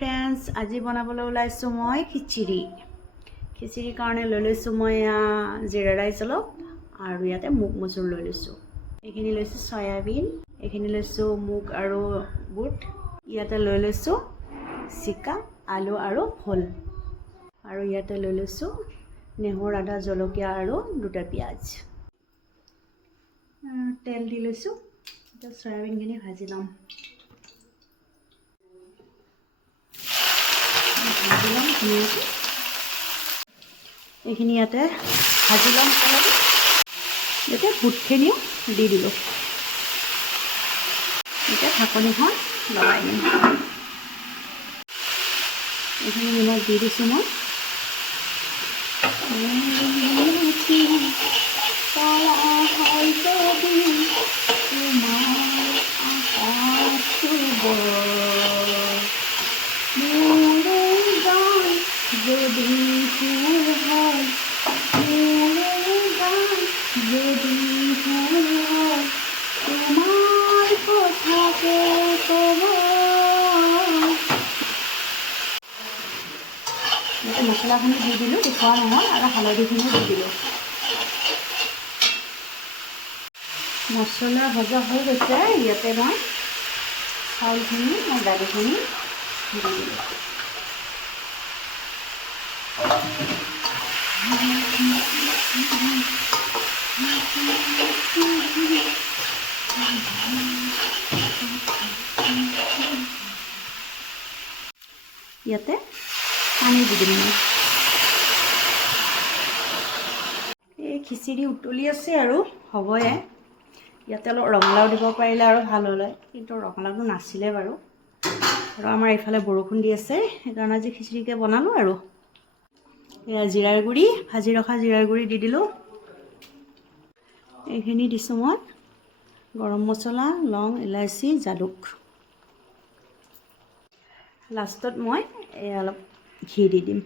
Friends, আজি বনাবলৈ ওলাইছোঁ মই খিচিৰি কাৰণে লৈ লৈছোঁ মই জিৰা ৰাইচ অলপ আৰু ইয়াতে মুগ মচুৰ লৈ লৈছোঁ। এইখিনি লৈছোঁ চয়াবিন, এইখিনি লৈছোঁ মুগ আৰু বুট, ইয়াতে লৈ লৈছোঁ জিকা, আলু আৰু ভোল, আৰু ইয়াতে লৈ লৈছোঁ নেহৰু, আদা, জলকীয়া আৰু 2টা পিঁয়াজ। তেল দি লৈছোঁ। এতিয়া চয়াবিনখিনি ভাজি ল'ম। ধুনীয়াকৈ এইখিনি ইয়াতে ভাজি ল'ম তেলতে। এতিয়া বুটখিনিও দি দিলোঁ। এতিয়া ঢাকনিখন লগাই দিম। এইখিনি নিমখ দি দিছোঁ মই। মছলাখিনি দি দিলোঁ, দেখুওৱা নহ'ল, আৰু হালধিখিনিও দি দিলোঁ। মছলা ভজা হৈ গৈছে। ইয়াতে মই চাউলখিনি আৰু দালিখিনি দি দিলোঁ। ইয়াতে পানী দি দিম মই। এই খিচিৰি উতলি আছে আৰু হ'বয়ে। ইয়াতে অলপ ৰঙালাও দিব পাৰিলে আৰু ভাল হ'ল হয়, কিন্তু ৰঙালাওটো নাছিলে বাৰু। আৰু আমাৰ এইফালে বৰষুণ দি আছে, সেইকাৰণে আজি খিচিৰিকে বনালোঁ আৰু। এয়া জিৰাৰ গুড়ি, ভাজি ৰখা জিৰাৰ গুড়ি দি দিলোঁ। এইখিনি দিছোঁ মই গৰম মছলা, লং, ইলাচি, জালুক। লাষ্টত মই অলপ ঘি দি দিম।